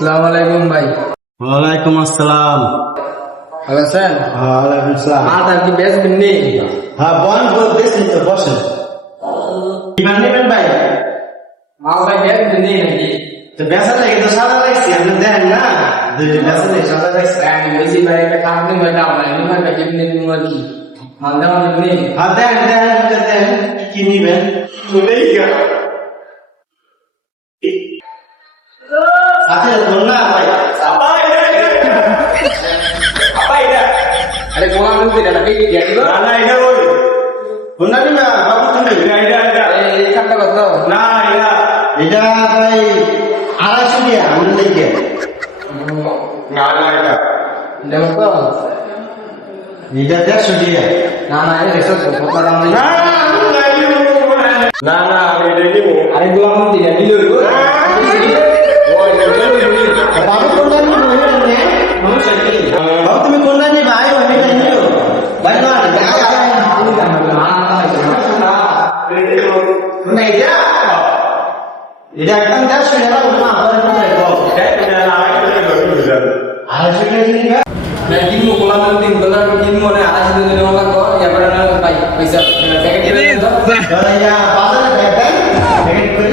আসসালামু আলাইকুম ভাই। ওয়ালাইকুম আসসালাম। ভালো আছেন? ওয়ালাইকুম আসসালাম। আর কি বেচবেন নেই? হ্যাঁ বল বেশি তো বসেন। কি মান নেবেন ভাই? ভাই বেচবেন নেই নাকি? তো বেচা লাগে তো সাদা লাগছে, আপনি দেন না বেচা লাগে সাদা লাগছে। আমি বেশি ভাই একটা কাজ নেই ভাই, দাও ভাই নিমার কাছে নিন আর কি মাল দেওয়া নেই। হ্যাঁ দেন দেন দেন, কি নিবেন? শুনেই গা আচ্ছা বল না ভাই। আরে গোলাম দিতে এটা কি দিয়ে দিল? না না এটা ওই কোনটা নিবা বাবু তুমি? এই কাটটা কত? না এটা ভাই 250 টাকা আমরা লেগে। না এটা দেব তো? এটা 150 টাকা। না না এটা রেসো কত দাম নেই। না আমি এটা নিব। আরে গোলাম দিতে দিল গো। বাবু কোনটা নিব নে? সমস্যা কি? বাবু তুমি কোনটা নিবা? আই আমি এটা নিব। ভাই না না এটা এটা একদম 150 টাকা না আবার কোথায় গো? এটা না আড়াইশো টাকা নিবা। না কিনবো গোলাম দিন গোলাম কিনবো না 250 দিন ওলা কর এবারে না ভাই পয়সা প্যাকেট দিয়ে দাও। বাজারে দেখবেন প্যাকেট করে